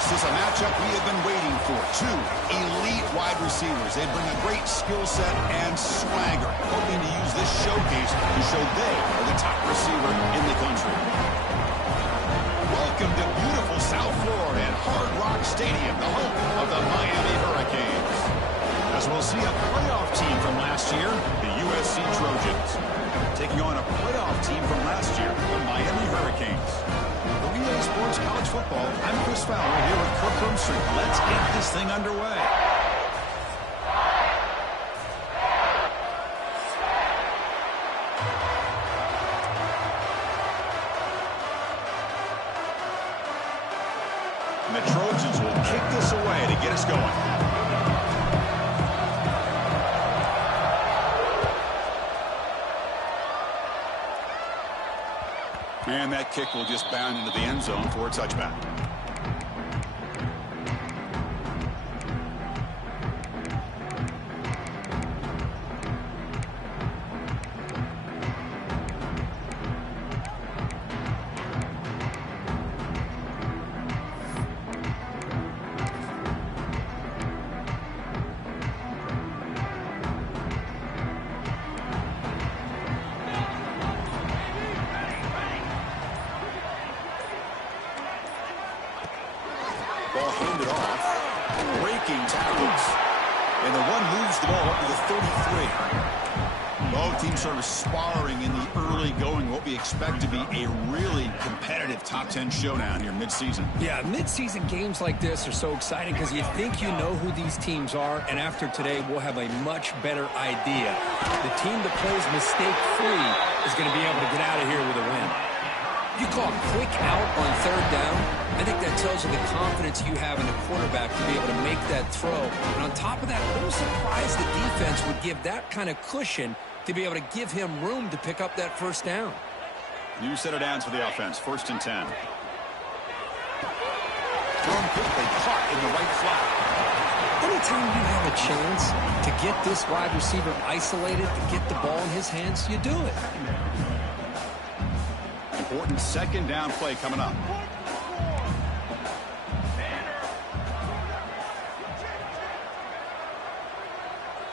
This is a matchup we have been waiting for. Two elite wide receivers. They bring a great skill set and swagger, hoping to use this showcase to show they are the top receiver in the country. Welcome to beautiful South Florida and Hard Rock Stadium, the home of the Miami Hurricanes. As we'll see a playoff team from last year, the USC Trojans, taking on a playoff team from last year, the Miami Hurricanes. For EA Sports College Football, I'm Chris Fowler here with Kirk Broomstreet. Let's get this thing underway. And the Trojans will kick this away to get us going. And that kick will just bound into the end zone for a touchback. Ball handed off. Breaking tackles. And the one moves the ball up to the 33. Both teams sort of sparring in the early going. What we expect to be a really competitive top 10 showdown here mid-season. Yeah, mid-season games like this are so exciting because you think you know who these teams are, and after today, we'll have a much better idea. The team that plays mistake-free is going to be able to get out of here with a win. You call a quick out on third down, I think that tells you the confidence you have in a quarterback to be able to make that throw. And on top of that, a little surprised the defense would give that kind of cushion to be able to give him room to pick up that first down. New set of downs for the offense. 1st and 10. Thrown quickly, caught in the right flat. Anytime you have a chance to get this wide receiver isolated, to get the ball in his hands, you do it. Important 2nd down play coming up.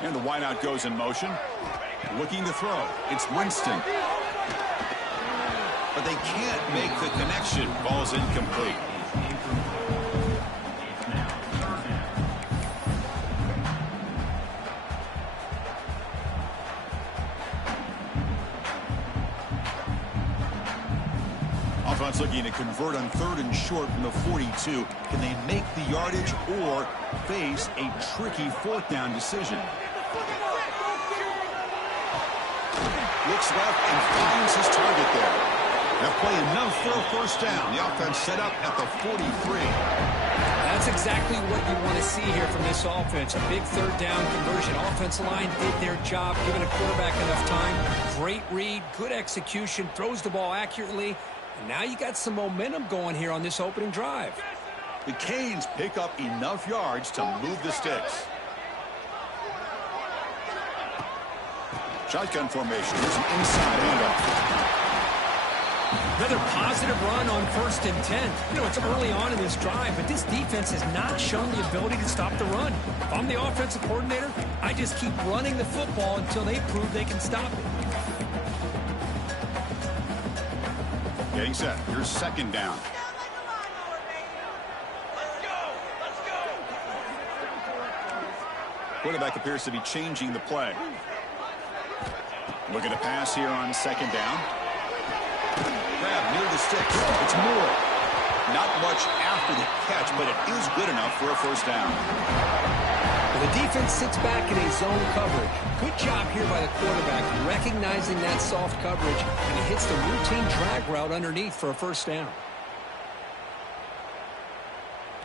And the wideout goes in motion. Looking to throw. It's Winston. But they can't make the connection. Ball's incomplete. Offense looking to convert on 3rd and short from the 42. Can they make the yardage or face a tricky 4th down decision? Looks left and finds his target there. They'll play enough for a 1st down. The offense set up at the 43. That's exactly what you want to see here from this offense. A big 3rd down conversion. Offensive line did their job, giving a quarterback enough time. Great read, good execution, throws the ball accurately. And now you got some momentum going here on this opening drive. The Canes pick up enough yards to move the sticks. Shotgun formation. Here's an inside handoff. Another positive run on 1st and 10. You know, it's early on in this drive, but this defense has not shown the ability to stop the run. If I'm the offensive coordinator, I just keep running the football until they prove they can stop it. Getting set. Here's 2nd down. Quarterback appears to be changing the play. Looking to pass here on 2nd down. Grab near the sticks. It's Moore. Not much after the catch, but it is good enough for a 1st down. Well, the defense sits back in a zone coverage. Good job here by the quarterback, recognizing that soft coverage, and he hits the routine drag route underneath for a 1st down.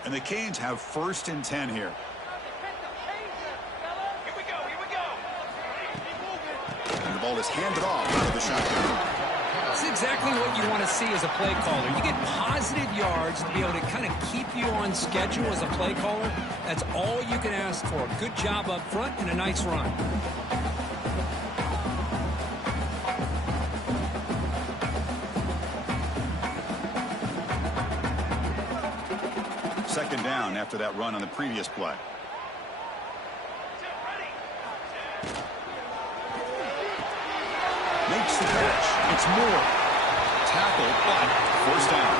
And the Canes have 1st and 10 here. And the ball is handed off out of the shotgun. That's exactly what you want to see as a play caller. You get positive yards to be able to kind of keep you on schedule as a play caller. That's all you can ask for. Good job up front and a nice run. Second down after that run on the previous play. Makes the catch. It's Moore. Tackled, but first down.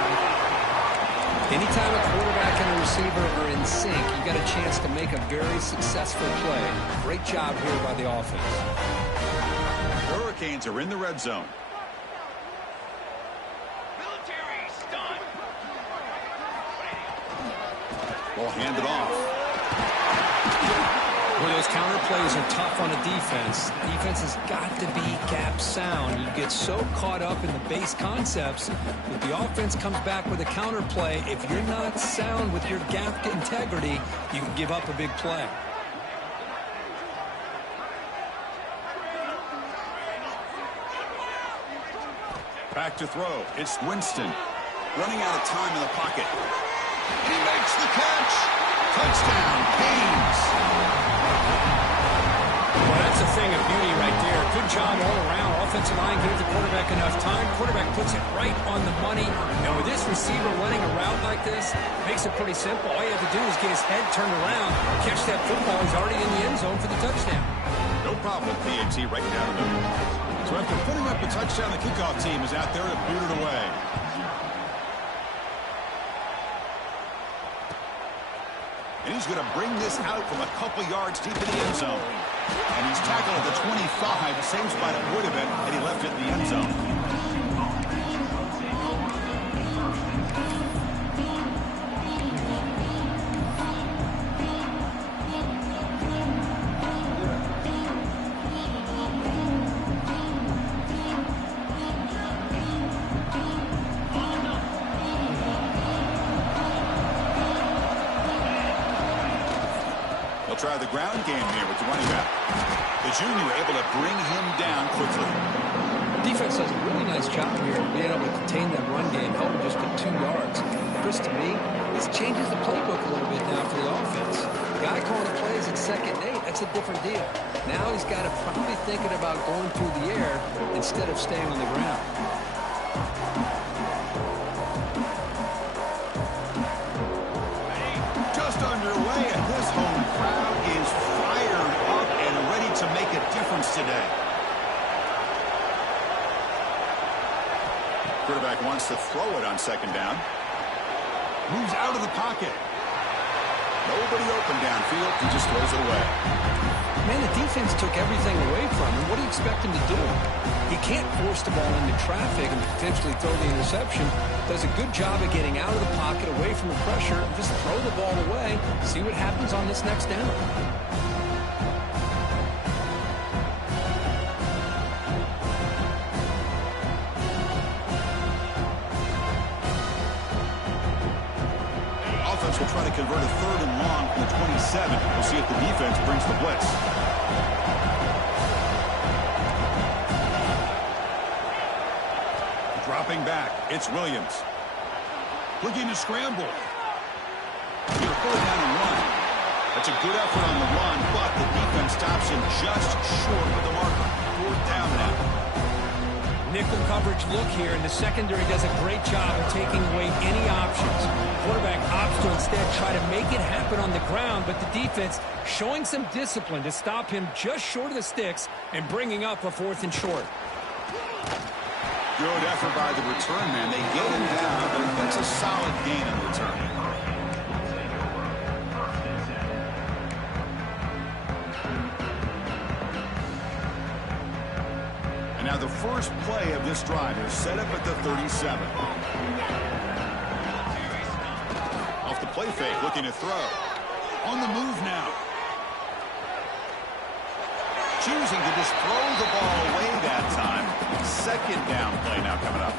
Anytime a quarterback and a receiver are in sync, you got a chance to make a very successful play. Great job here by the offense. The Hurricanes are in the red zone. Ball handed off. Well, those counter plays are tough on a defense. Defense has got to be gap sound. You get so caught up in the base concepts. If the offense comes back with a counter play, if you're not sound with your gap integrity, you can give up a big play. Back to throw. It's Winston. Running out of time in the pocket. He makes the catch. Touchdown, Canes. Well, that's a thing of beauty right there. Good job all around. Offensive line gave the quarterback enough time. Quarterback puts it right on the money. And with this receiver running a route like this, makes it pretty simple. All you have to do is get his head turned around, catch that football. He's already in the end zone for the touchdown. No problem, PAT, right down the middle. So after putting up the touchdown, the kickoff team is out there to boot it away. And he's going to bring this out from a couple yards deep in the end zone. And he's tackled at the 25, the same spot it would have been had he left it in the end zone. Try the ground game here with the running back. The junior able to bring him down quickly. Defense does a really nice job here being able to contain that run game, help him just get 2 yards. Chris, to me, this changes the playbook a little bit now for the offense. The guy calling the plays at 2nd and 8, that's a different deal. Now he's got to probably thinking about going through the air instead of staying on the ground. Just underway, and this home crowd is fired up and ready to make a difference today. Quarterback wants to throw it on 2nd down. Moves out of the pocket. Nobody open downfield. He just throws it away. Man, the defense took everything away from him. What do you expect him to do? He can't force the ball into traffic and potentially throw the interception. Does a good job of getting out of the pocket, away from the pressure, and just throw the ball away. See what happens on this next down. Offense will try to convert a 3rd and long from the 27. We'll see if the defense brings the blitz. Dropping back, it's Williams. Looking to scramble. He'll pull it down and run. That's a good effort on the run, but the defense stops him just short of the marker. 4th down now. Nickel coverage look here, and the secondary does a great job of taking away any options. Quarterback opts to instead try to make it happen on the ground, but the defense showing some discipline to stop him just short of the sticks and bringing up a 4th and short. Good effort by the return man. They get him down, but that's a solid gain in return. And now the first play of this drive is set up at the 37. Off the play fake, looking to throw. On the move now. Choosing to just throw the ball away that time. 2nd down play now coming up.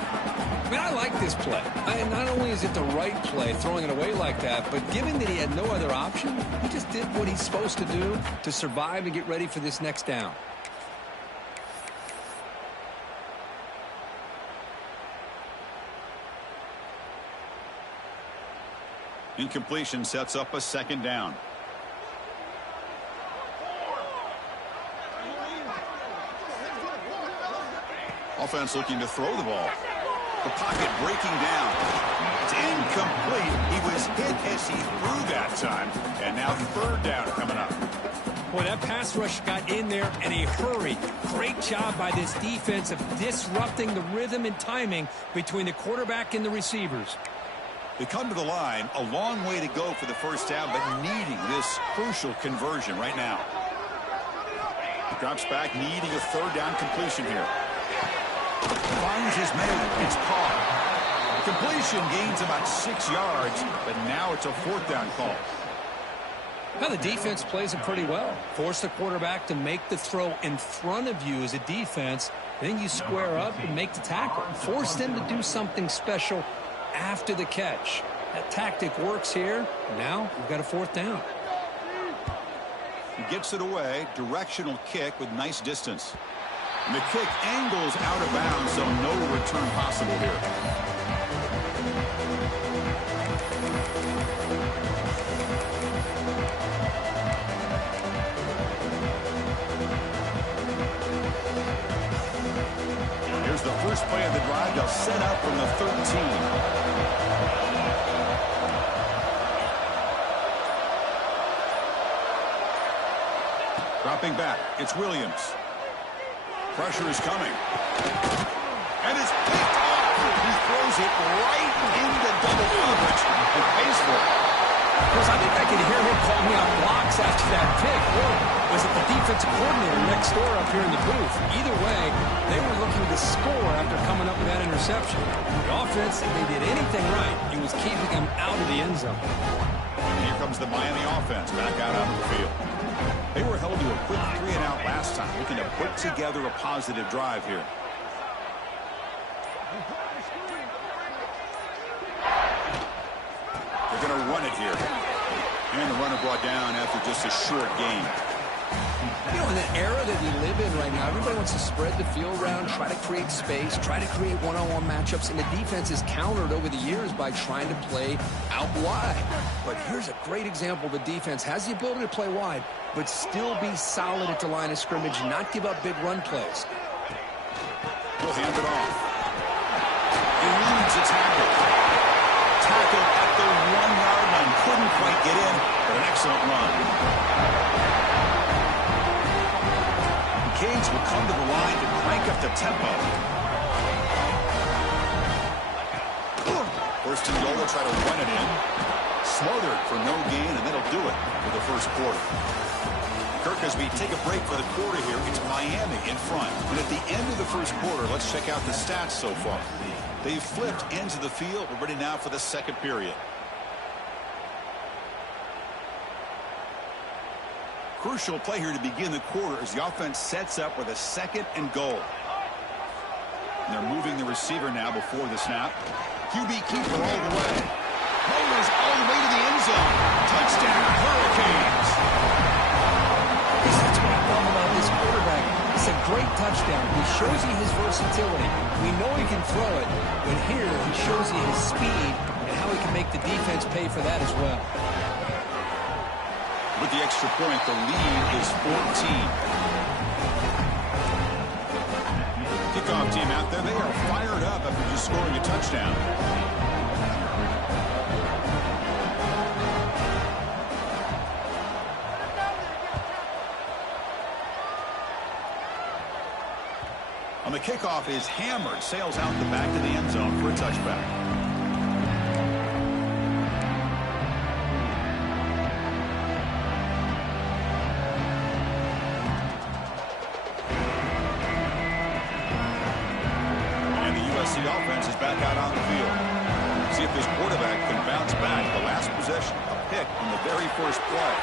I mean, I like this play. Not only is it the right play, throwing it away like that, but given that he had no other option, he just did what he's supposed to do to survive and get ready for this next down. Incompletion sets up a 2nd down. Offense looking to throw the ball. The pocket breaking down. It's incomplete. He was hit as he threw that time. And now third down coming up. Boy, that pass rush got in there in a hurry. Great job by this defense of disrupting the rhythm and timing between the quarterback and the receivers. They come to the line, a long way to go for the first down, but needing this crucial conversion right now. Drops back, needing a third down completion here. Finds his man. It's caught. Completion gains about 6 yards, but now it's a fourth down call. Now the defense plays it pretty well. Force the quarterback to make the throw in front of you as a defense. Then you square up and make the tackle. Force them to do something special after the catch. That tactic works here. Now we've got a fourth down. He gets it away. Directional kick with nice distance. And the kick angles out of bounds, so no return possible here. Here's the first play of the drive. They'll set up from the 13. Dropping back, it's Williams. Pressure is coming. And it's picked off. He throws it right into double coverage and pays for it. Because I think I could hear him call me on blocks after that pick. Or was it the defensive coordinator next door up here in the booth? Either way, they were looking to score after coming up with that interception. The offense, if they did anything right, it was keeping them out of the end zone. And here comes the Miami offense back out onto the field. They were held to a quick 3-and-out last time, looking to put together a positive drive here. They're going to run it here. And the runner brought down after just a short gain. You know, in the era that we live in right now, everybody wants to spread the field around, try to create space, try to create one-on-one matchups, and the defense is countered over the years by trying to play out wide. But here's a great example. The defense has the ability to play wide, but still be solid at the line of scrimmage, not give up big run plays. He'll hand it off. Eludes a tackle. Tackle at the 1-yard line. Couldn't quite get in, but an excellent run. Canes will come to the line to crank up the tempo. First and goal, they'll try to run it in. Smothered for no gain, and that'll do it for the first quarter. Kirk, as we take a break for the quarter here, it's Miami in front. And at the end of the first quarter, let's check out the stats so far. They've flipped into the field. We're ready now for the second period. Crucial play here to begin the quarter as the offense sets up with a second and goal. And they're moving the receiver now before the snap. QB keeper all the way. Rolls all the way to the end zone. Touchdown, Hurricanes. That's what I love about this quarterback. It's a great touchdown. He shows you his versatility. We know he can throw it, but here he shows you his speed and how he can make the defense pay for that as well. With the extra point, the lead is 14. Kickoff team out there, they are fired up after just scoring a touchdown. On the kickoff is hammered, sails out the back of the end zone for a touchback. The offense is back out on the field. See if this quarterback can bounce back. The last possession, a pick on the very first play.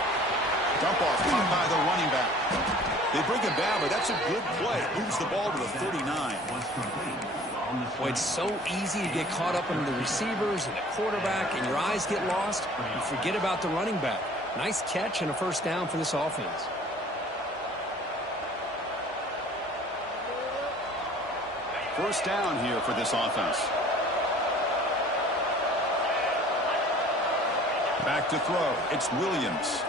Dump off caught by the running back. They bring him down, but that's a good play. Moves the ball to the 39. Boy, it's so easy to get caught up in the receivers and the quarterback, and your eyes get lost. You forget about the running back. Nice catch and a first down for this offense. First down here for this offense. Back to throw. It's Williams.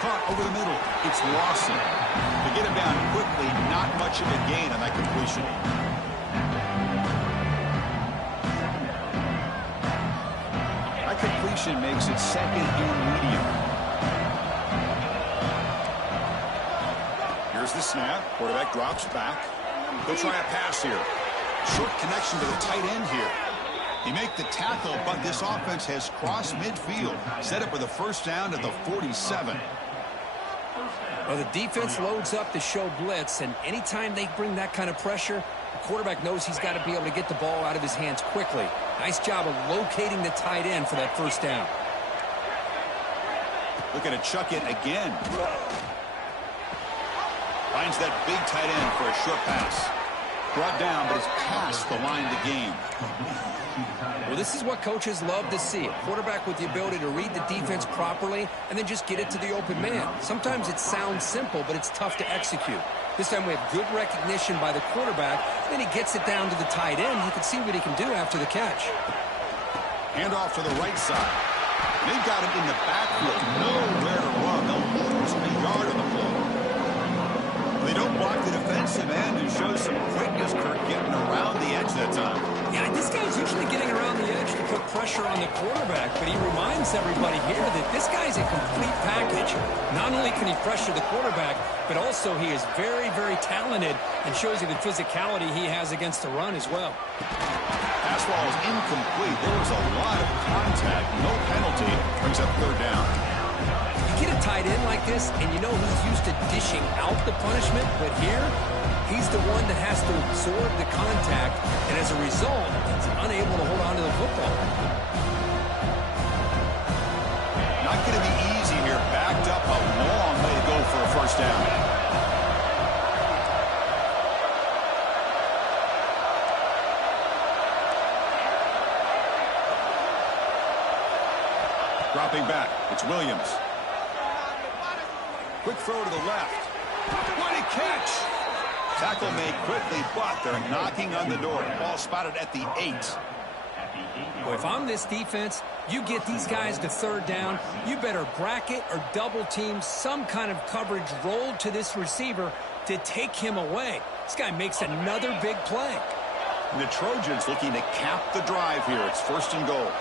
Caught over the middle. It's Lawson. To get him down quickly, not much of a gain on that completion. formation makes it second and medium. Here's the snap. Quarterback drops back. They'll try a pass here. Short connection to the tight end here. He made the tackle, but this offense has crossed midfield. Set up with a first down at the 47. Well, the defense loads up to show blitz, and anytime they bring that kind of pressure, the quarterback knows he's got to be able to get the ball out of his hands quickly. Nice job of locating the tight end for that first down. Looking to chuck it again. Finds that big tight end for a short pass. Brought down, but it's past the line to gain. Well, this is what coaches love to see. A quarterback with the ability to read the defense properly and then just get it to the open man. Sometimes it sounds simple, but it's tough to execute. This time we have good recognition by the quarterback. Then he gets it down to the tight end. You can see what he can do after the catch. Handoff to the right side. They've got him in the backfield. Nowhere to run. They'll lose a yard on the play. They don't block the defensive end and show some quickness, Kirk, getting around the edge that time. Yeah, this guy's usually getting around the edge to put pressure on the quarterback, but he reminds everybody here that this guy's a complete package. Not only can he pressure the quarterback, but also he is very, very talented and shows you the physicality he has against the run as well. Pass ball is incomplete. There was a lot of contact. No penalty. Brings up third down. You get a tight end like this, and you know he's used to dishing out the punishment, but here, he's the one that has to absorb the contact, and as a result, he's unable to hold on to the football. Not going to be easy here. Backed up a long way to go for a first down. Dropping back, it's Williams. Quick throw to the left. What a catch! Tackle made quickly, but they're knocking on the door. Ball spotted at the 8. Well, if I'm this defense, you get these guys to third down, you better bracket or double team some kind of coverage rolled to this receiver to take him away. This guy makes another big play. And the Trojans looking to cap the drive here. It's first and goal.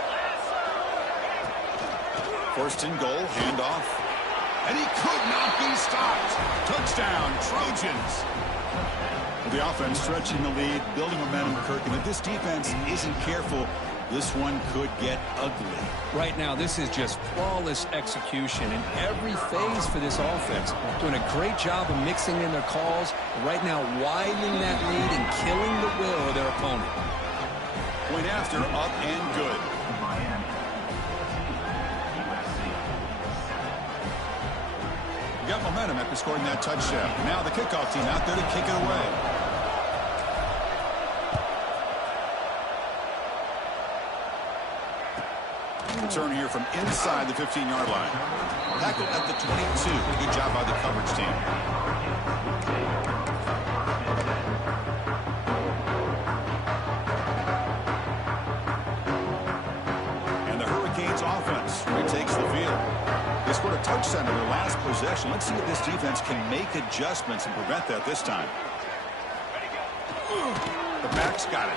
First and goal, handoff. And he could not be stopped. Touchdown, Trojans. The offense stretching the lead, building momentum, Kirk. And if this defense isn't careful, this one could get ugly. Right now, this is just flawless execution in every phase for this offense. Doing a great job of mixing in their calls. Right now, widening that lead and killing the will of their opponent. Point after, up and good. Got momentum after scoring that touchdown. Now the kickoff team out there to kick it away. Return here from inside the 15-yard line. Tackled at the 22. Good job by the coverage team. And the Hurricanes offense retakes the field. They scored a touchdown in their last possession. Let's see if this defense can make adjustments and prevent that this time. The back's got it.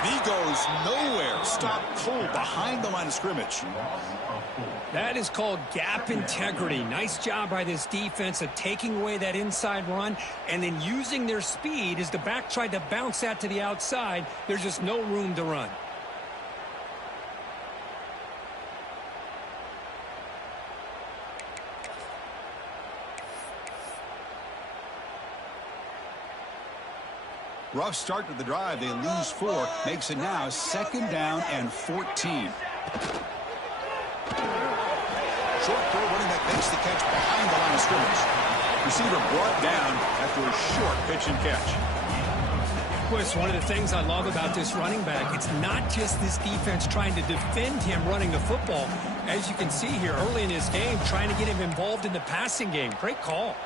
And he goes nowhere. Stop cold behind the line of scrimmage. That is called gap integrity. Nice job by this defense of taking away that inside run and then using their speed as the back tried to bounce that to the outside. There's just no room to run. Rough start to the drive. They lose 4. Makes it now second down and 14. Short throw, running back makes the catch behind the line of scrimmage. Receiver brought down after a short pitch and catch. Well, it's one of the things I love about this running back. It's not just this defense trying to defend him running the football. As you can see here early in this game, trying to get him involved in the passing game. Great call.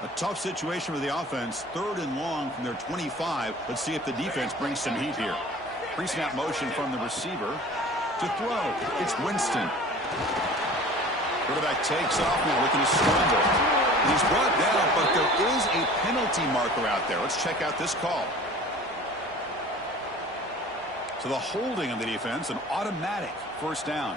A tough situation for the offense. Third and long from their 25. Let's see if the defense brings some heat here. Pre-snap motion from the receiver to throw. It's Winston. Quarterback takes off now, looking to scramble. He's brought down, but there is a penalty marker out there. Let's check out this call. So the holding of the defense, an automatic first down.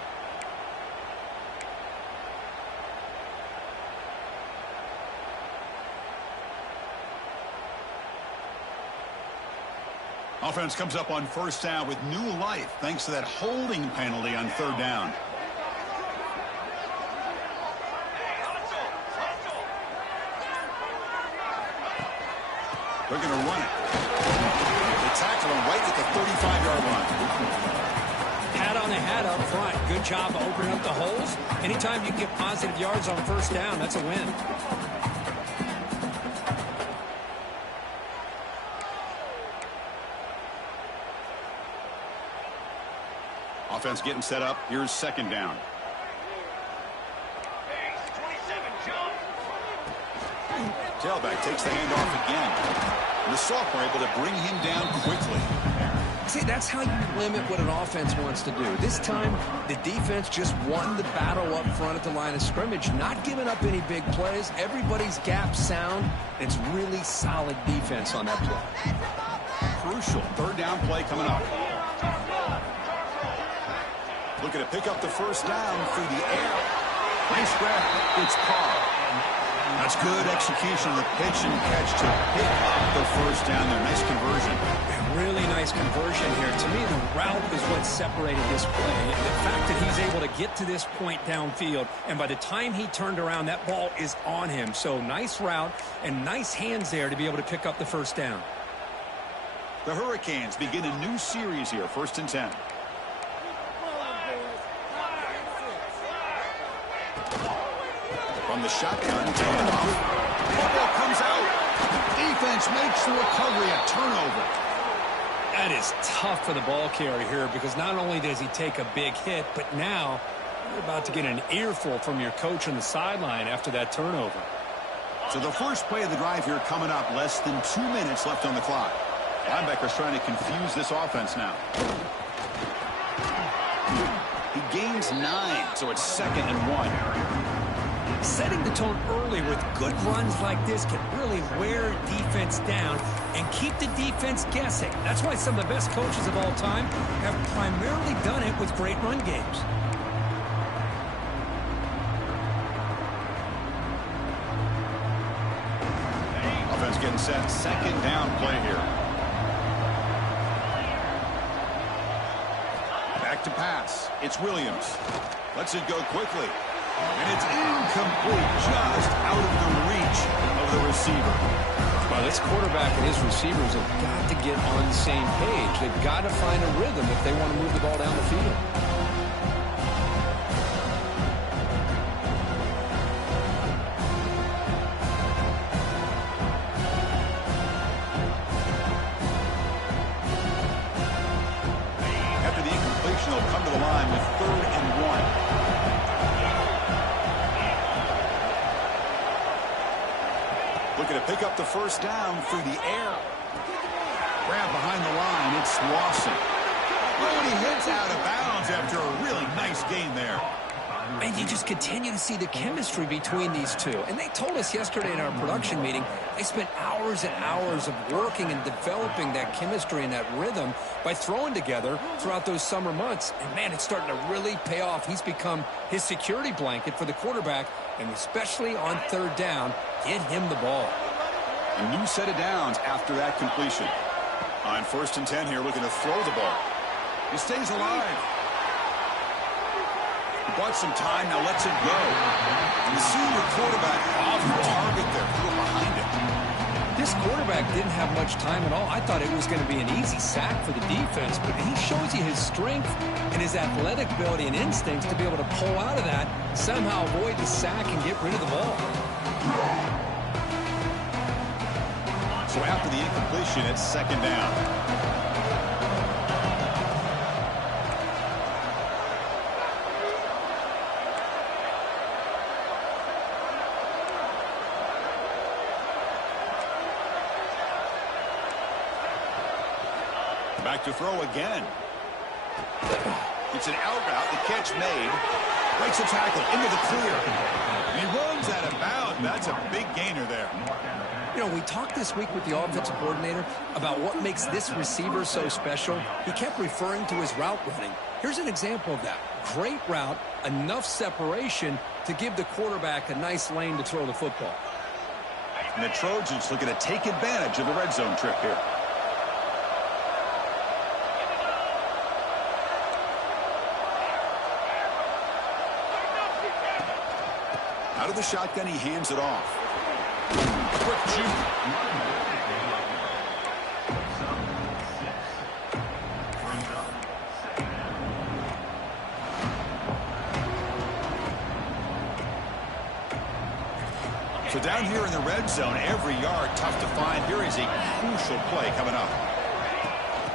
Offense comes up on first down with new life thanks to that holding penalty on third down. They're going to run it. They tackle him right at the 35-yard line. Pat on the hat up front. Good job opening up the holes. Anytime you can get positive yards on first down, that's a win. Offense getting set up. Here's second down. Tailback takes the handoff again. And the sophomore able to bring him down quickly. See, that's how you limit what an offense wants to do. This time, the defense just won the battle up front at the line of scrimmage, not giving up any big plays. Everybody's gap sound. It's really solid defense on that play. Crucial third down play coming up. Looking to pick up the first down through the air. Nice grab. It's Carr. That's good execution of the pitch and catch to pick up the first down there. Nice conversion. Really nice conversion here. To me, the route is what separated this play. And the fact that he's able to get to this point downfield, and by the time he turned around, that ball is on him. So nice route and nice hands there to be able to pick up the first down. The Hurricanes begin a new series here, 1st and 10. From the shotgun, football comes out. Defense makes the recovery, a turnover. That is tough for the ball carrier here because not only does he take a big hit, but now you're about to get an earful from your coach on the sideline after that turnover. So the first play of the drive here coming up, less than 2 minutes left on the clock. Linebackers trying to confuse this offense now. He gains 9, so it's 2nd and 1. Setting the tone early with good runs like this can really wear defense down and keep the defense guessing. That's why some of the best coaches of all time have primarily done it with great run games. Offense getting set. 2nd down play here. Back to pass. It's Williams. Lets it go quickly. And it's incomplete, just out of the reach of the receiver. Well, this quarterback and his receivers have got to get on the same page. They've got to find a rhythm if they want to move the ball down the field. After the incompletion, they'll come to the line with 3rd and 1. Looking to pick up the first down through the air. Grab behind the line. It's Lawson. Oh, and he hits out of bounds after a really nice gain there. And you just continue to see the chemistry between these two. And they told us yesterday in our production meeting, they spent hours and hours of working and developing that chemistry and that rhythm by throwing together throughout those summer months. And, man, it's starting to really pay off. He's become his security blanket for the quarterback, and especially on third down, get him the ball. A new set of downs after that completion. On 1st and 10 here, looking to throw the ball. He stays alive. He bought some time, now lets it go. And the senior quarterback off the target there, threw behind him. This quarterback didn't have much time at all. I thought it was going to be an easy sack for the defense, but he shows you his strength and his athletic ability and instincts to be able to pull out of that, somehow avoid the sack and get rid of the ball. So after the incompletion, it's 2nd down. Back to throw again. It's an out route. The catch made. Breaks a tackle into the clear. He runs out of bounds. That's a big defender there. You know, we talked this week with the offensive coordinator about what makes this receiver so special. He kept referring to his route running. Here's an example of that. Great route, enough separation to give the quarterback a nice lane to throw the football. And the Trojans looking to take advantage of the red zone trip here. Out of the shotgun, he hands it off. Quick juke. So down here in the red zone, every yard tough to find. Here is a crucial play coming up.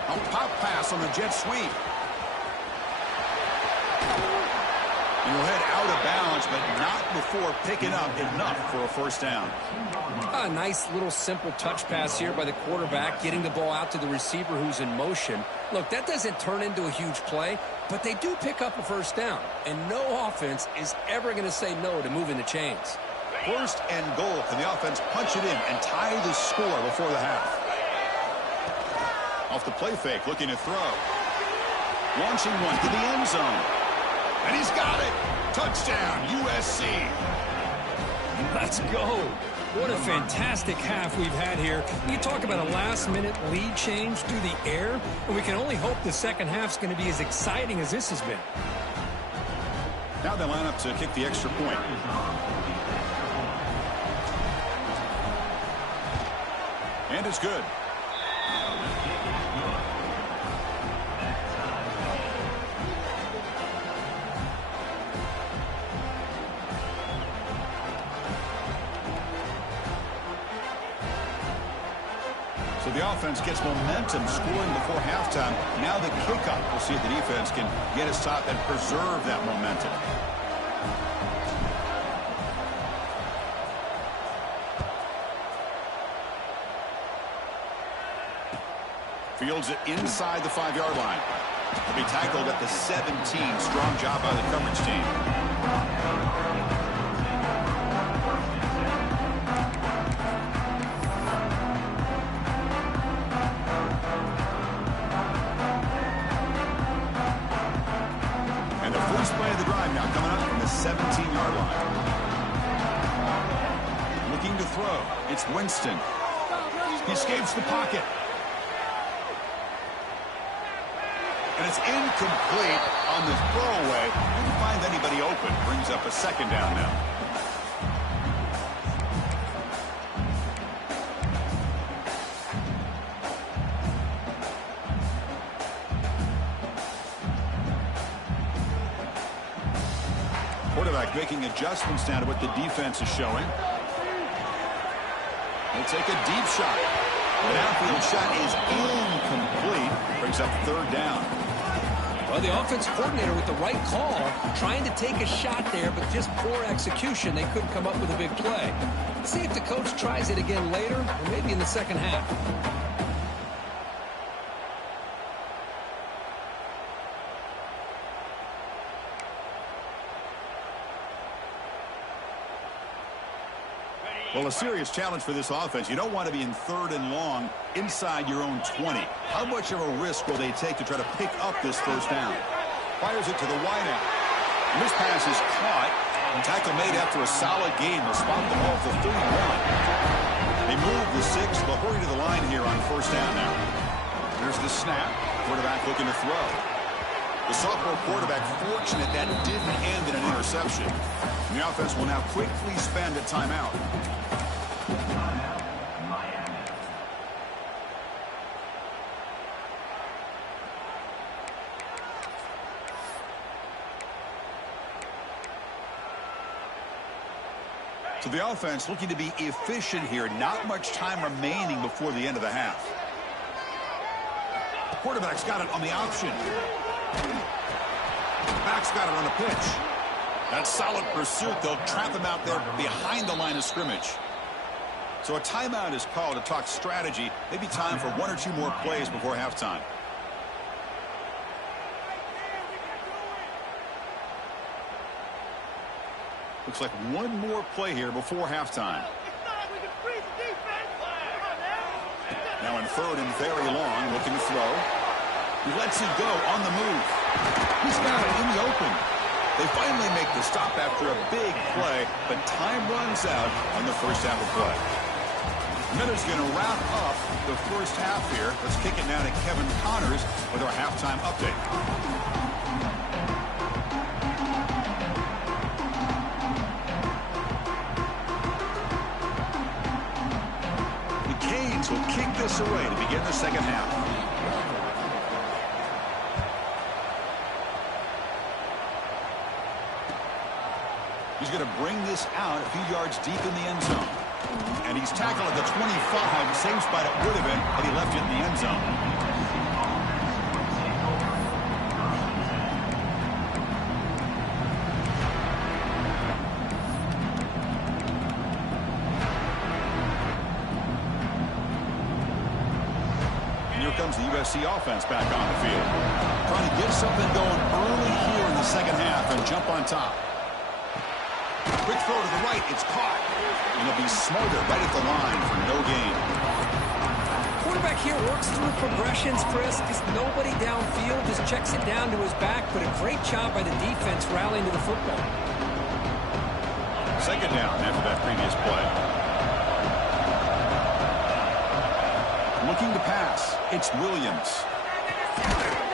A pop pass on the jet sweep. He'll head out of bounds, but not before picking up enough for a first down. A nice little simple touch pass here by the quarterback, getting the ball out to the receiver who's in motion. Look, that doesn't turn into a huge play, but they do pick up a first down. And no offense is ever going to say no to moving the chains. First and goal. Can the offense punch it in and tie the score before the half? Off the play fake, looking to throw. Launching one to the end zone. And he's got it. Touchdown, USC. Let's go. What a fantastic half we've had here. You talk about a last-minute lead change through the air, and we can only hope the second half's going to be as exciting as this has been. Now they line up to kick the extra point. And it's good. So the offense gets momentum scoring before halftime. Now the kickoff. We'll see if the defense can get a stop and preserve that momentum. Fields it inside the 5-yard line. He'll be tackled at the 17. Strong job by the coverage team. And the first play of the drive now coming up from the 17-yard line. Looking to throw. It's Winston. He escapes the pocket. And it's incomplete on the throwaway. Didn't find anybody open. Brings up a second down now. Quarterback making adjustments now to what the defense is showing. They'll take a deep shot. The downfield shot is incomplete. Brings up third down. Well, the offense coordinator with the right call, trying to take a shot there, but just poor execution. They couldn't come up with a big play. Let's see if the coach tries it again later, or maybe in the second half. Well, a serious challenge for this offense. You don't want to be in third and long inside your own 20. How much of a risk will they take to try to pick up this first down? Fires it to the wideout. And this pass is caught. And tackle made after a solid game. They'll spot the ball for 31. They move the 6. They'll hurry to the line here on first down now. There's the snap. Quarterback looking to throw. The sophomore quarterback fortunate that didn't end in an interception. And the offense will now quickly spend a timeout. So the offense looking to be efficient here. Not much time remaining before the end of the half. The quarterback's got it on the option. Back's got it on the pitch. That's solid pursuit. They'll trap him out there behind the line of scrimmage. So a timeout is called to talk strategy. Maybe time for one or two more plays before halftime. Looks like one more play here before halftime. Now on 3rd and very long, looking to throw. He lets it go on the move. He's got it in the open. They finally make the stop after a big play, but time runs out on the first half of play. Miller's going to wrap up the first half here. Let's kick it now to Kevin Connors with our halftime update. The Canes will kick this away to begin the second half. He's going to bring this out a few yards deep in the end zone. And he's tackled at the 25, same spot it would have been had he left it in the end zone. And here comes the USC offense back on the field. Trying to get something going early here in the second half and jump on top. Quick throw to the right. It's caught. And he'll be smothered right at the line for no gain. Quarterback here works through progressions, Chris. Just nobody downfield. Just checks it down to his back. But a great job by the defense rallying to the football. Second down after that previous play. Looking to pass. It's Williams.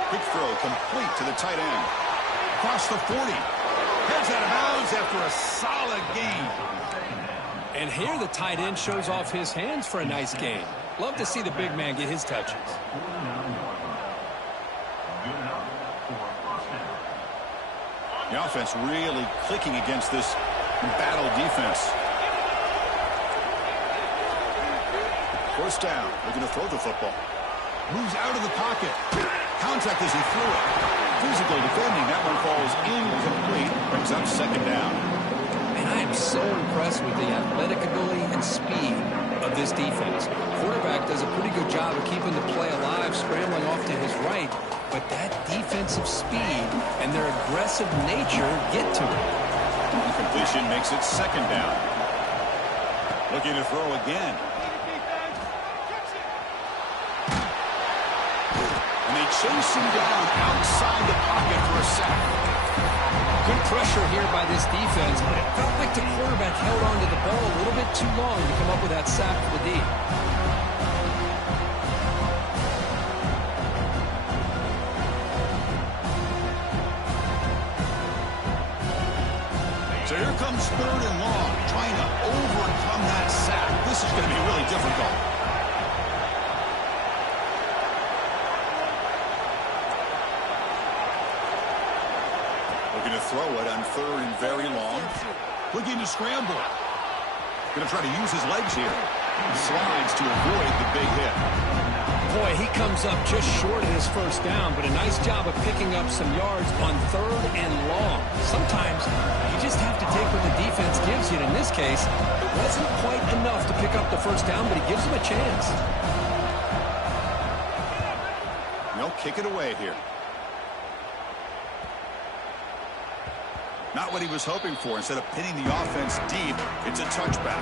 Quick throw complete to the tight end. Across the 40. Heads out of bounds after a solid gain. And here the tight end shows off his hands for a nice gain. Love to see the big man get his touches. The offense really clicking against this battle defense. First down. They're going to throw the football. Moves out of the pocket. Contact as he threw it. Physical defending. That one falls incomplete. Brings up second down. And I am so impressed with the athletic ability and speed of this defense. Quarterback does a pretty good job of keeping the play alive, scrambling off to his right. But that defensive speed and their aggressive nature get to him. Incompletion makes it second down. Looking to throw again. And they chase him down outside the pocket for a sack. Good pressure here by this defense, but it felt like the quarterback held on to the ball a little bit too long to come up with that sack for the D. So here comes 3rd and long, trying to overcome that sack. This is going to be really difficult. Looking to throw it on 3rd and very long. Looking to scramble. Going to try to use his legs here. Slides to avoid the big hit. Boy, he comes up just short of his first down, but a nice job of picking up some yards on 3rd and long. Sometimes you just have to take what the defense gives you. And in this case, it wasn't quite enough to pick up the first down, but he gives him a chance. They'll kick it away here. Not what he was hoping for. Instead of pinning the offense deep, it's a touchback.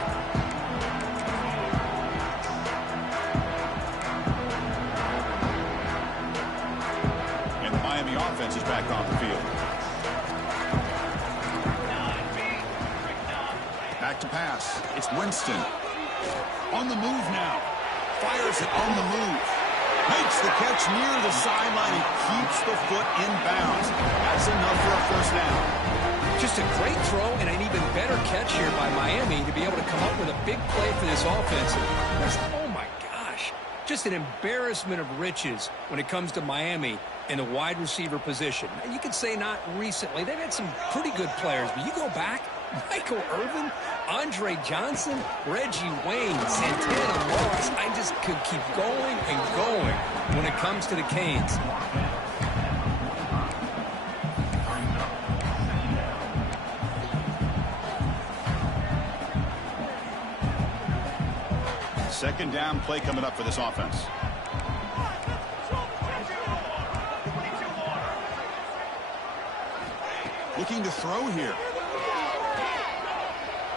And the Miami offense is back on the field. Back to pass. It's Winston. On the move now. Fires it on the move. Makes the catch near the sideline and keeps the foot in bounds. That's enough for a first down. Just a great throw and an even better catch here by Miami to be able to come up with a big play for this offense. Oh, my gosh. Just an embarrassment of riches when it comes to Miami in the wide receiver position. And you could say not recently. They've had some pretty good players, but you go back, Michael Irvin, Andre Johnson, Reggie Wayne, Santana Moss. I just could keep going and going when it comes to the Canes. Second down play coming up for this offense. Looking to throw here.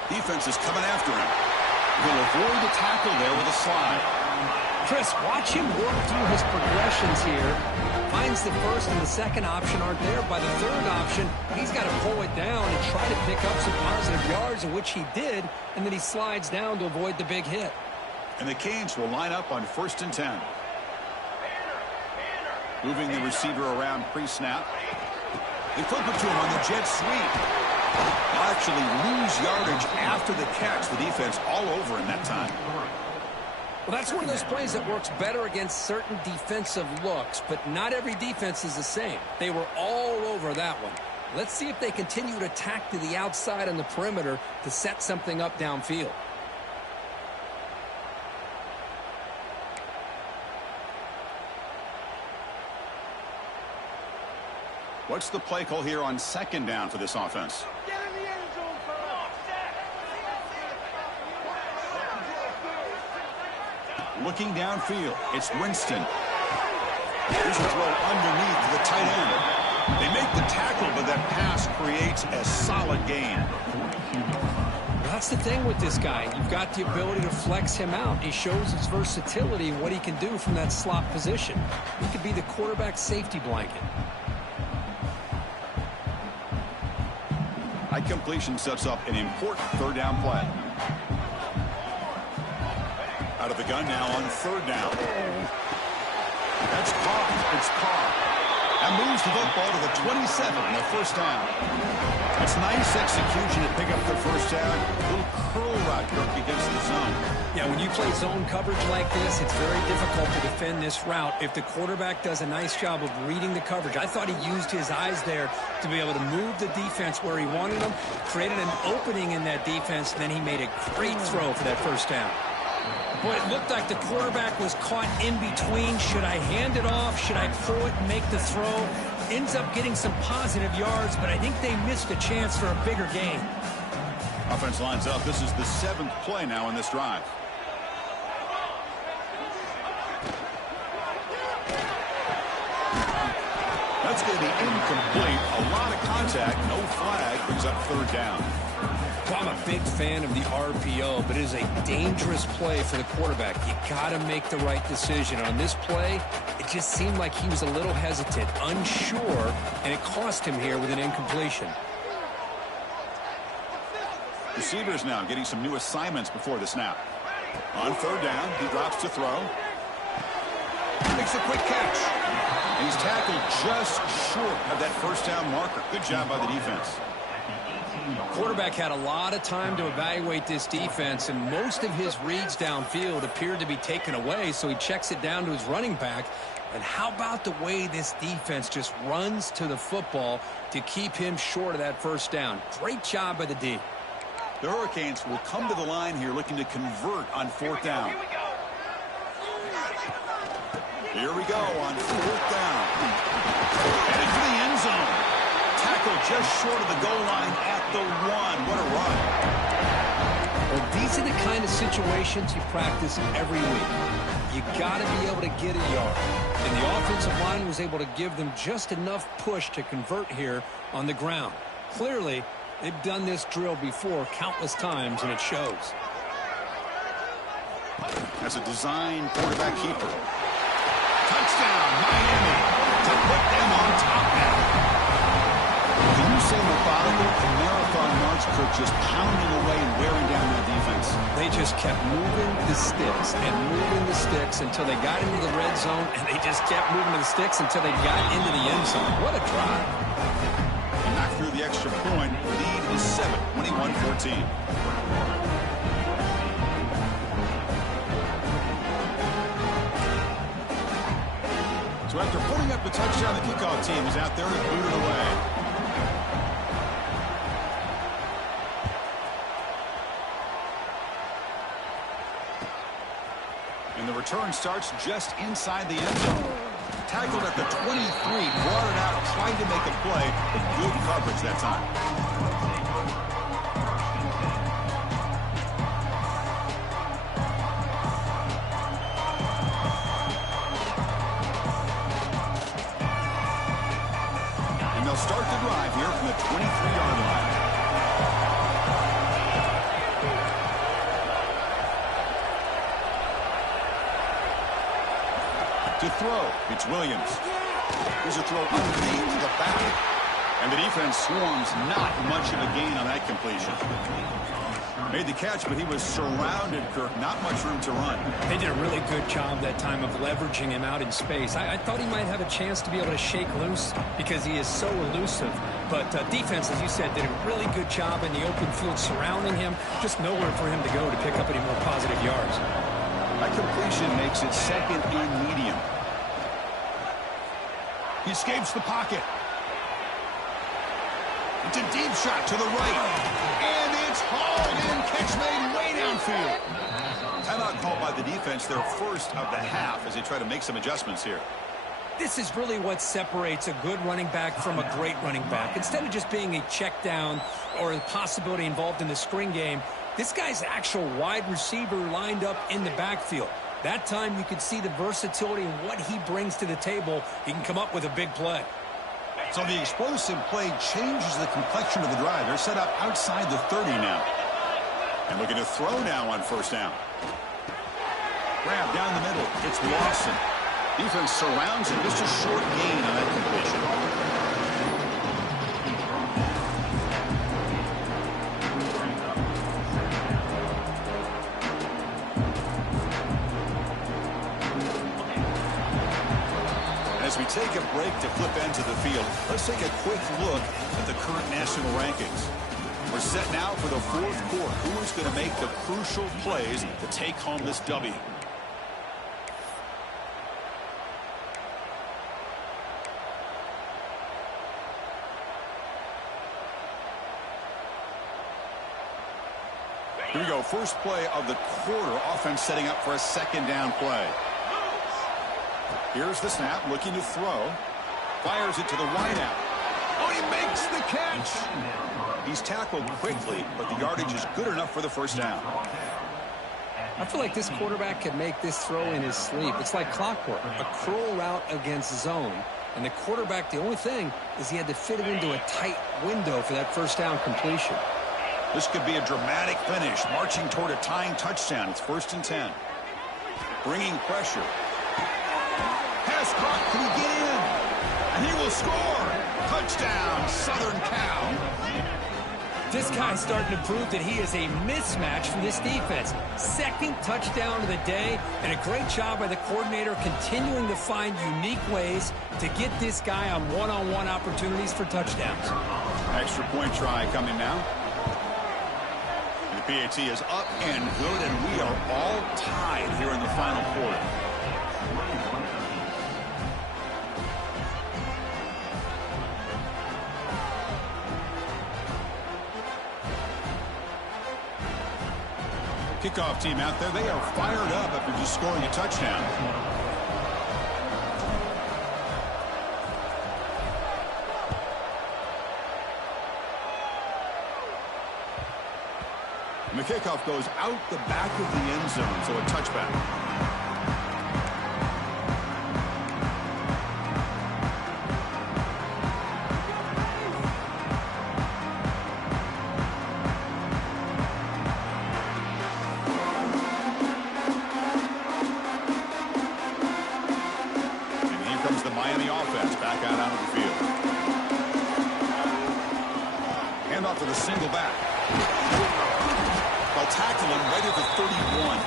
Defense is coming after him. He'll avoid the tackle there with a slide. Chris, watch him work through his progressions here. Finds the first and the second option aren't there. By the third option, he's got to pull it down and try to pick up some positive yards, which he did, and then he slides down to avoid the big hit. And the Canes will line up on 1st and 10. Moving the receiver around pre-snap. They flip it to him on the jet sweep. They'll actually lose yardage after the catch. The defense all over him that time. Well, that's one of those plays that works better against certain defensive looks, but not every defense is the same. They were all over that one. Let's see if they continue to attack to the outside on the perimeter to set something up downfield. What's the play call here on 2nd down for this offense? Looking downfield, it's Winston. Here's a throw underneath to the tight end. They make the tackle, but that pass creates a solid gain. That's the thing with this guy. You've got the ability to flex him out. He shows his versatility and what he can do from that slot position. He could be the quarterback safety blanket. High completion sets up an important 3rd down play. Out of the gun now on 3rd down. That's Carr. It's Carr. That moves the football to the 27 on the 1st down. That's nice execution to pick up the 1st down. A little curl route work against the zone. Yeah, when you play zone coverage like this, it's very difficult to defend this route if the quarterback does a nice job of reading the coverage. I thought he used his eyes there to be able to move the defense where he wanted them, created an opening in that defense, and then he made a great throw for that 1st down. Boy, it looked like the quarterback was caught in between. Should I hand it off? Should I pull it and make the throw? Ends up getting some positive yards, but I think they missed a chance for a bigger gain. Offense lines up. This is the 7th play now in this drive. That's going to be incomplete. A lot of contact. No flag. Brings up 3rd down. Well, I'm a big fan of the RPO, but it is a dangerous play for the quarterback. You got to make the right decision. On this play, it just seemed like he was a little hesitant, unsure, and it cost him here with an incompletion. Receivers now getting some new assignments before the snap. On 3rd down, he drops to throw. Makes a quick catch. And he's tackled just short of that 1st down marker. Good job by the defense. Quarterback had a lot of time to evaluate this defense, and most of his reads downfield appeared to be taken away, so he checks it down to his running back. And how about the way this defense just runs to the football to keep him short of that 1st down? Great job by the D. The Hurricanes will come to the line here looking to convert on 4th down. Here we go on 4th down. And into the end zone. Tackle just short of the goal line at the 1. What a run. Well, these are the kind of situations you practice every week. You got to be able to get a yard. And the offensive line was able to give them just enough push to convert here on the ground. Clearly, they've done this drill before countless times, and it shows. As a design quarterback keeper. Touchdown, Miami, to put them on top now. Can you say methodical? A marathon march, Kirk, just pounding away and wearing down that defense. They just kept moving the sticks and moving the sticks until they got into the red zone, and they just kept moving the sticks until they got into the end zone. What a drive. And knocked through the extra point. Lead is 7, 21-14. So after putting up a touchdown, the kickoff team is out there to boot it away. And the return starts just inside the end zone. Tackled at the 23, brought it out, trying to make a play with good coverage that time. They'll start the drive here from the 23-yard line. throw. It's Williams. Here's a throw underneath to the back. And the defense swarms. Not much of a gain on that completion. Made the catch, but he was surrounded, Kirk. Not much room to run. They did a really good job that time of leveraging him out in space. I thought he might have a chance to be able to shake loose because he is so elusive. But defense, as you said, did a really good job in the open field surrounding him. Just nowhere for him to go to pick up any more positive yards. That completion makes it second and medium. He escapes the pocket. It's a deep shot to the right. And it's hauled in. Catch made way downfield. Timeout called by the defense, their first of the half, as they try to make some adjustments here. This is really what separates a good running back from a great running back. Instead of just being a check down or a possibility involved in the screen game, this guy's actual wide receiver lined up in the backfield. That time you could see the versatility and what he brings to the table. He can come up with a big play. So the explosive play changes the complexion of the drive. They're set up outside the 30 now. And looking to throw now on first down. Grab down the middle. It's Lawson. Defense surrounds him. Just a short gain on that completion. As we take a break to flip into the field, let's take a quick look at the current national rankings. We're set now for the fourth quarter. Who is going to make the crucial plays to take home this W? Here we go. First play of the quarter. Offense setting up for a second down play. Here's the snap, looking to throw. Fires it to the wideout. Oh, he makes the catch. He's tackled quickly, but the yardage is good enough for the first down. I feel like this quarterback could make this throw in his sleep. It's like clockwork, a curl route against zone. And the quarterback, the only thing is he had to fit it into a tight window for that first down completion. This could be a dramatic finish, marching toward a tying touchdown. It's 1st and 10. Bringing pressure. Pass caught. Can he get in? And he will score. Touchdown, Southern Cal. This guy's starting to prove that he is a mismatch for this defense. Second touchdown of the day, and a great job by the coordinator continuing to find unique ways to get this guy on one-on-one opportunities for touchdowns. Extra point try coming now. The PAT is up and good, and we are all tied here in the final quarter. Kickoff team out there, they are fired up after just scoring a touchdown. And the kickoff goes out the back of the end zone, so a touchback. For the single back. They'll tackle him right at the 31.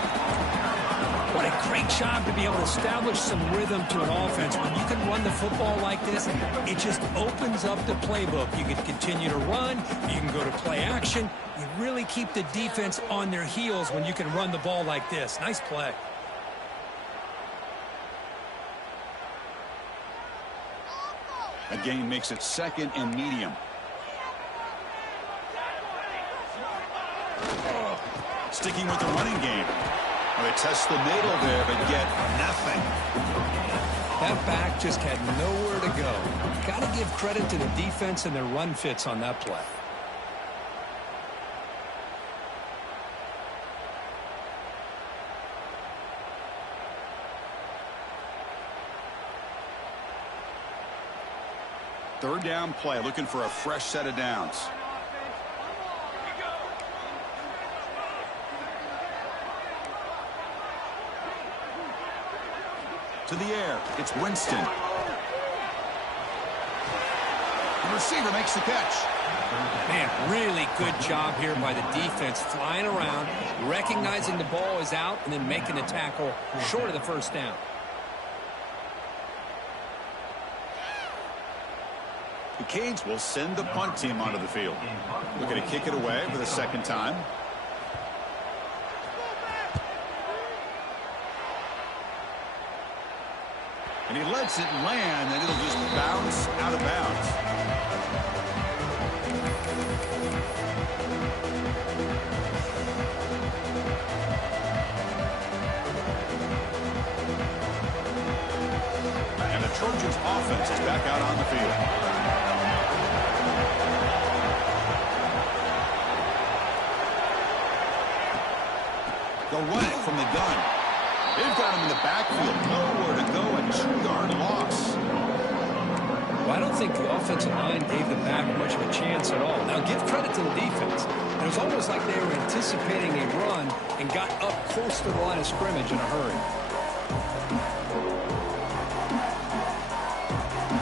What a great job to be able to establish some rhythm to an offense. When you can run the football like this, it just opens up the playbook. You can continue to run. You can go to play action. You really keep the defense on their heels when you can run the ball like this. Nice play. That gain makes it 2nd and medium. Sticking with the running game. Well, they test the middle there, but get nothing. That back just had nowhere to go. Got to give credit to the defense and their run fits on that play. Third down play, looking for a fresh set of downs. To the air, it's Winston. The receiver makes the catch. Man, really good job here by the defense, flying around, recognizing the ball is out, and then making the tackle short of the first down. The Canes will send the punt team onto the field. Looking to kick it away for the second time. And he lets it land, and it'll just bounce out of bounds. And the Trojans' offense is back out on the field. They'll run it from the gun. They've got him in the backfield. Nowhere to go. A 2-yard loss. Well, I don't think the offensive line gave the back much of a chance at all. Now, give credit to the defense. It was almost like they were anticipating a run and got up close to the line of scrimmage in a hurry.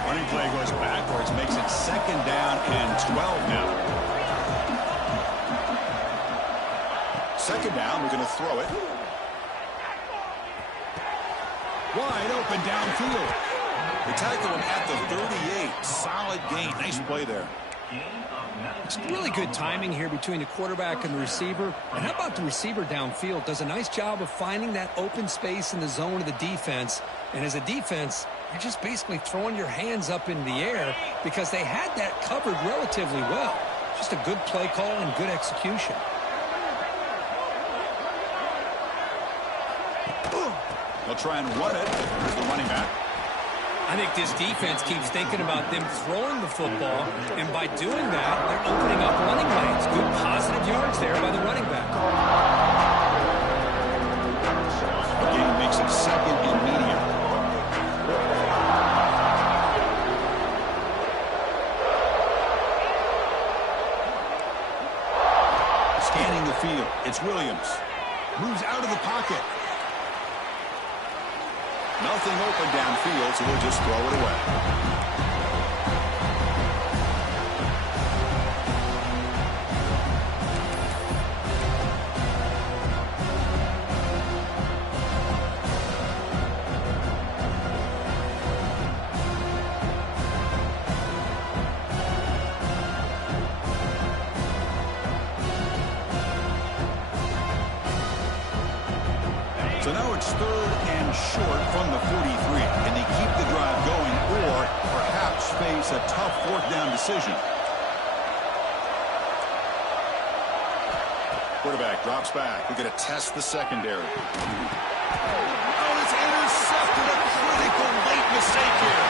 Running play goes backwards, makes it 2nd down and 12 now. 2nd down, we're going to throw it. Wide open downfield. They tackle him at the 38. Solid gain. Nice play there. It's really good timing here between the quarterback and the receiver. And how about the receiver downfield? Does a nice job of finding that open space in the zone of the defense. And as a defense, you're just basically throwing your hands up in the air because they had that covered relatively well. Just a good play call and good execution. They'll try and run it. Here's the running back. I think this defense keeps thinking about them throwing the football, and by doing that, they're opening up running lanes. Good positive yards there by the running back. The game makes it 2nd and medium. Scanning the field, it's Williams. Moves out of the pocket. Nothing open downfield, so they'll just throw it away. So now it's 3rd and short from the 43. Can they keep the drive going or perhaps face a tough 4th down decision? Quarterback drops back. We're going to test the secondary. Oh, it's intercepted. A critical late mistake here.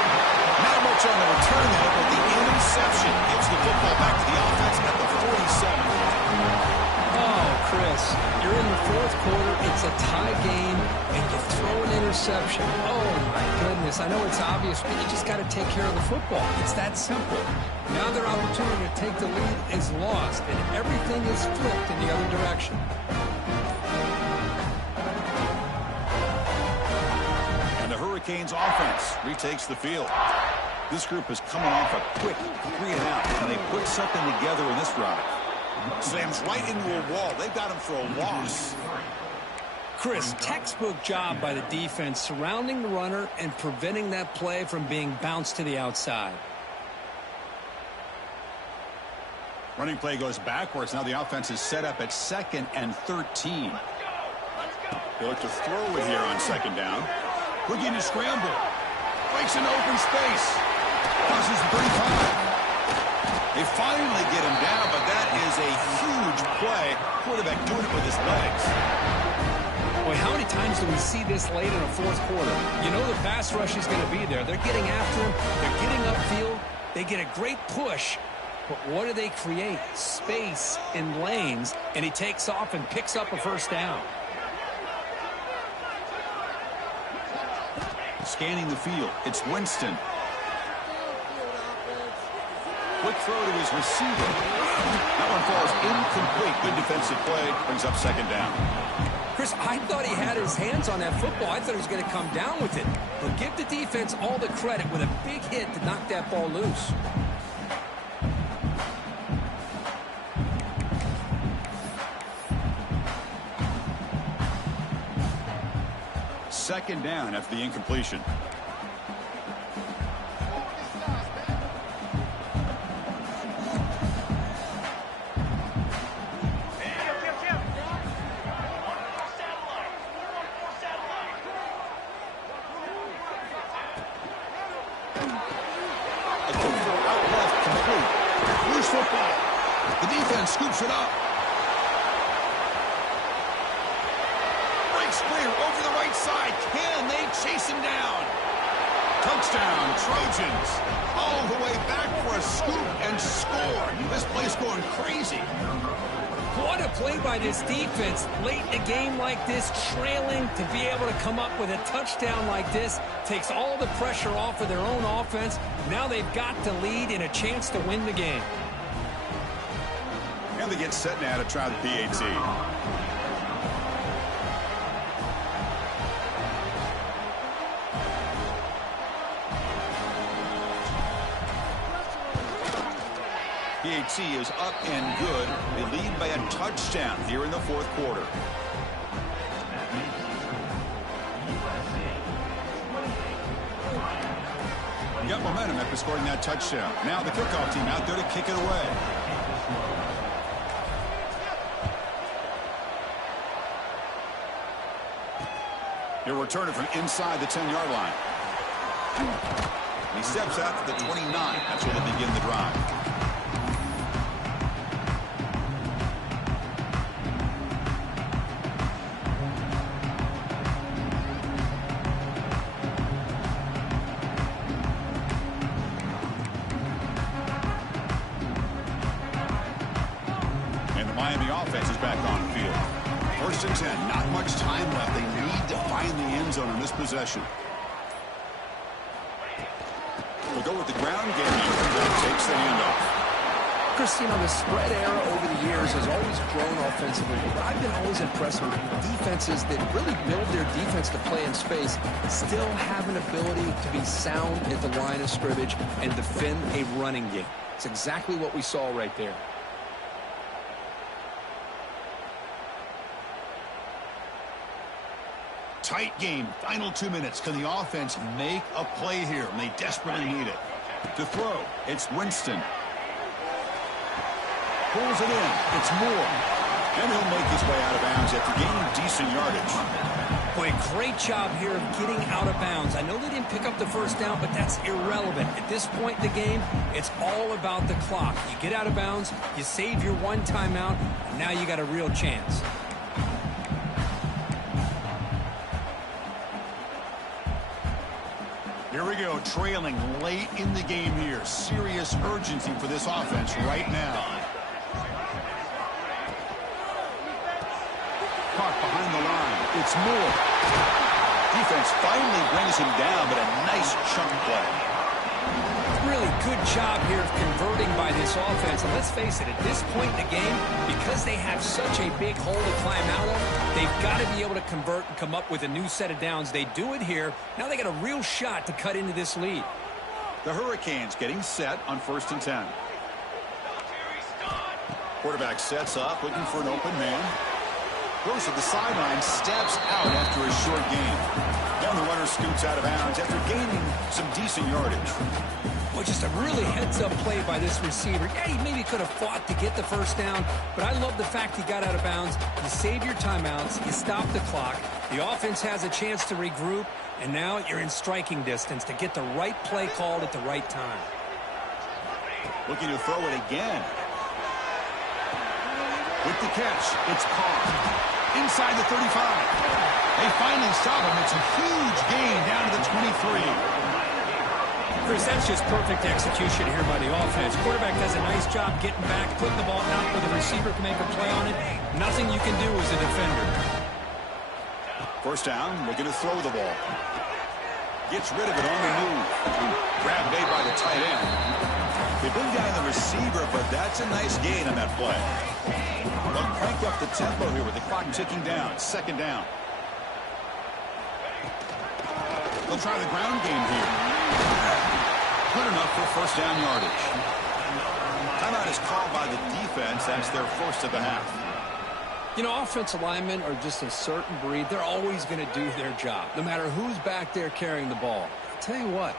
Not much on the return there, but the interception gives the football back to the offense at the 47. Oh, Chris, you're in the 4th quarter, it's a tie game, and you throw an interception. Oh, my goodness. I know it's obvious, but you just got to take care of the football. It's that simple. Now their opportunity to take the lead is lost, and everything is flipped in the other direction. And the Hurricanes offense retakes the field. This group is coming off a quick 3-and-out, and they put something together in this drive. Slams right into a wall. They got him for a loss. Chris, textbook job by the defense surrounding the runner and preventing that play from being bounced to the outside. Running play goes backwards. Now the offense is set up at 2nd and 13. They look to throw it here on 2nd down. Looking to scramble. Breaks into open space. Crosses the 35. They finally get him down, but that is a huge play. Quarterback doing it with his legs. Boy, how many times do we see this late in a 4th quarter? You know the pass rush is going to be there. They're getting after him. They're getting upfield. They get a great push. But what do they create? Space in lanes, and he takes off and picks up a 1st down. Scanning the field, it's Winston. Quick throw to his receiver. That one falls incomplete. Good defensive play. Brings up 2nd down. Chris, I thought he had his hands on that football. I thought he was going to come down with it. But give the defense all the credit with a big hit to knock that ball loose. Second down after the incompletion. The defense scoops it up. Breaks clear over the right side. Can they chase him down? Touchdown, Trojans. All the way back for a scoop and score. This play's going crazy. What a play by this defense. Late in a game like this, trailing, to be able to come up with a touchdown like this takes all the pressure off of their own offense. Now they've got the lead and a chance to win the game. And they get set now to try the PAT. PAT is up and good. They lead by a touchdown here in the fourth quarter. Got momentum after scoring that touchdown. Now the kickoff team out there to kick it away. He'll return it from inside the 10-yard line. He steps out to the 29. That's where they begin the drive. And the Miami offense is back on the field. First and 10, not much time left. They need to find the end zone in this possession. We'll go with the ground game. That takes the handoff. Chris, you know, the spread era over the years has always grown offensively, but I've been always impressed with defenses that really build their defense to play in space, still have an ability to be sound at the line of scrimmage and defend a running game. It's exactly what we saw right there. Tight game. Final 2 minutes. Can the offense make a play here? And they desperately need it. To throw, it's Winston. Pulls it in. It's Moore. And he'll make his way out of bounds after gaining decent yardage. Boy, great job here of getting out of bounds. I know they didn't pick up the first down, but that's irrelevant. At this point in the game, it's all about the clock. You get out of bounds, you save your one timeout, and now you got a real chance. Here we go, trailing late in the game here. Serious urgency for this offense right now. Caught behind the line. It's Moore. Defense finally brings him down, but a nice chunk play. Really good job here of converting by this offense. And let's face it, at this point in the game, because they have such a big hole to climb out of, they've got to be able to convert and come up with a new set of downs. They do it here. Now they got a real shot to cut into this lead. The Hurricanes getting set on 1st and 10. Quarterback sets up, looking for an open man. Goes to the sideline, steps out after a short gain. Then the runner scoots out of bounds after gaining some decent yardage. Well, just a really heads-up play by this receiver. Yeah, he maybe could have fought to get the first down, but I love the fact he got out of bounds. You save your timeouts, you stop the clock, the offense has a chance to regroup, and now you're in striking distance to get the right play called at the right time. Looking to throw it again. With the catch, it's Carr. Inside the 35. They finally stop him. It's a huge gain down to the 23. Chris, that's just perfect execution here by the offense. Quarterback does a nice job getting back, putting the ball out where the receiver can make a play on it. Nothing you can do as a defender. First down, looking to throw the ball. Gets rid of it on the move. Grab made by the tight end. They bring down the receiver, but that's a nice gain on that play. They'll crank up the tempo here with the clock ticking down. Second down. They'll try the ground game here. Good enough for first down yardage. Timeout is called by the defense. That's their first of the half. You know, offensive linemen are just a certain breed. They're always going to do their job, no matter who's back there carrying the ball. I'll tell you what,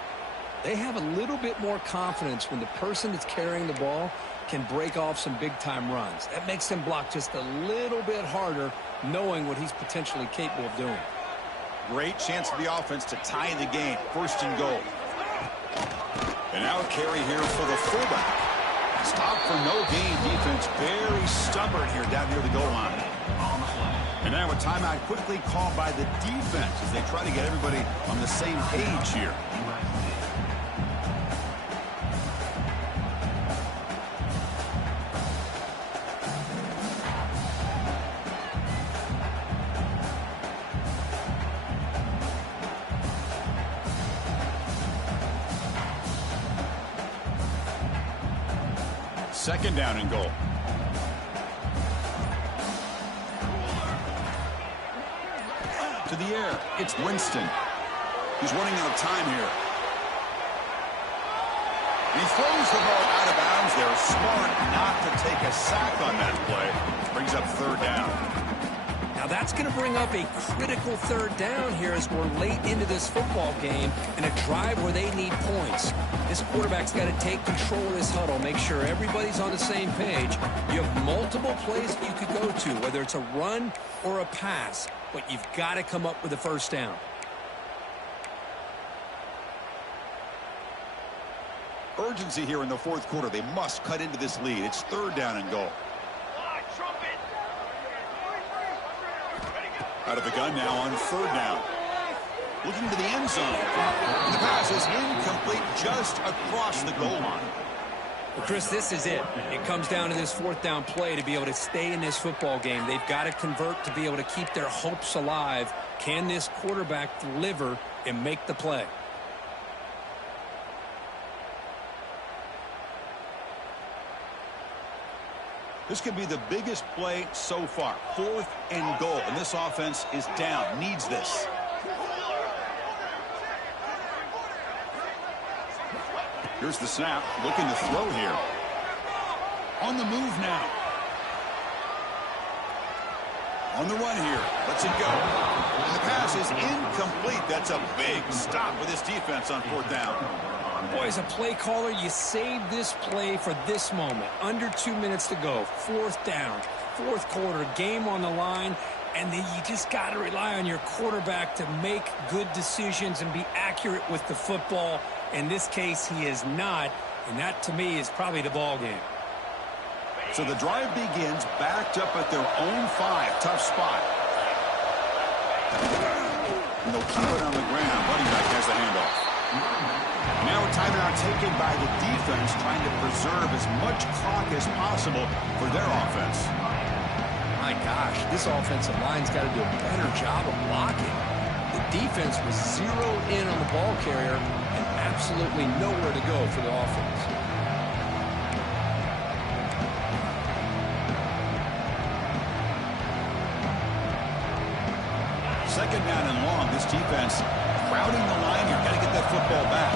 they have a little bit more confidence when the person that's carrying the ball can break off some big-time runs. That makes them block just a little bit harder, knowing what he's potentially capable of doing. Great chance for the offense to tie the game. First and goal. And now a carry here for the fullback. Stop for no gain. Defense very stubborn here down near the goal line. And now a timeout quickly called by the defense as they try to get everybody on the same page here. Second down and goal. To the air. It's Winston. He's running out of time here. And he throws the ball out of bounds there. Smart not to take a sack on that play. Brings up third down. Now that's going to bring up a critical third down here as we're late into this football game in a drive where they need points. This quarterback's got to take control of this huddle, make sure everybody's on the same page. You have multiple plays that you could go to, whether it's a run or a pass, but you've got to come up with a first down. Urgency here in the fourth quarter. They must cut into this lead. It's third down and goal. Out of the gun now on third down. Looking to the end zone. The pass is incomplete just across the goal line. Well, Chris, this is it. It comes down to this fourth down play to be able to stay in this football game. They've got to convert to be able to keep their hopes alive. Can this quarterback deliver and make the play? This could be the biggest play so far. Fourth and goal. And this offense is down. Needs this. Here's the snap. Looking to throw here. On the move now. On the run here. Lets it go. And the pass is incomplete. That's a big stop with this defense on fourth down. Boy, as a play caller, you save this play for this moment. Under 2 minutes to go. Fourth down. Fourth quarter. Game on the line. And then you just got to rely on your quarterback to make good decisions and be accurate with the football. In this case, he is not. And that, to me, is probably the ball game. So the drive begins backed up at their own 5. Tough spot. And they'll keep it on the ground. Running back has the handoff. Now a timeout taken by the defense, trying to preserve as much clock as possible for their offense. My gosh, this offensive line's got to do a better job of blocking. The defense was zeroed in on the ball carrier and absolutely nowhere to go for the offense. Second down and long. This defense crowding the line here. Got to get that football back.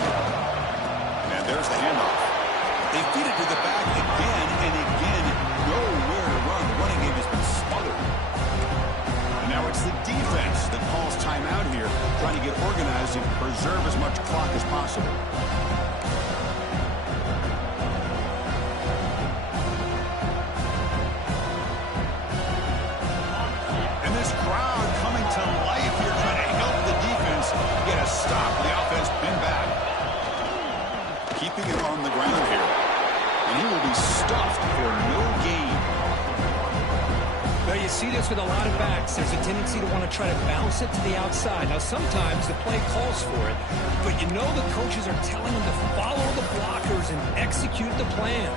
And there's the handoff. They feed it to the back again and again. Nowhere to run. The running game has been smothered. And now it's the defense that calls timeout here, trying to get organized and preserve as much clock as possible. And this crowd coming to life here, trying to help the defense get a stop. The offense pinned back. Keeping it on the ground here. And he will be stuffed for no gain. Well, you see this with a lot of backs. There's a tendency to want to try to bounce it to the outside. Now, sometimes the play calls for it, but you know the coaches are telling them to follow the blockers and execute the plan.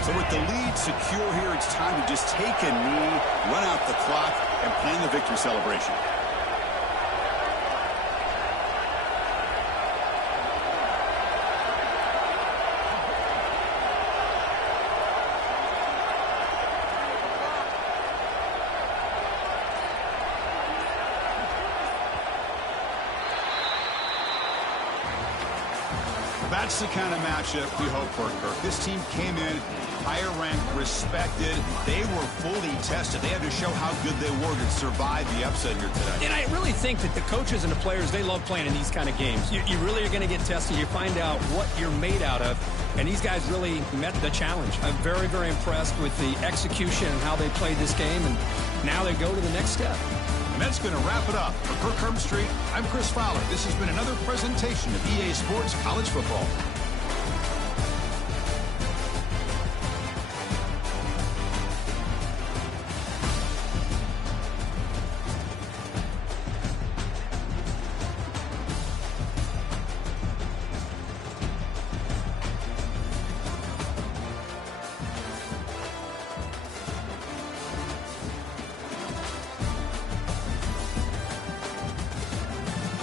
So with the lead secure here, it's time to just take a knee, run out the clock, and plan the victory celebration. That's the kind of matchup we hope for, Kirk. This team came in higher ranked, respected. They were fully tested. They had to show how good they were to survive the upset here today. And I really think that the coaches and the players, they love playing in these kind of games. You really are going to get tested. You find out what you're made out of. And these guys really met the challenge. I'm very, very impressed with the execution and how they played this game. And now they go to the next step. And that's going to wrap it up. For Kirk Herbstreit, I'm Chris Fowler. This has been another presentation of EA Sports College Football.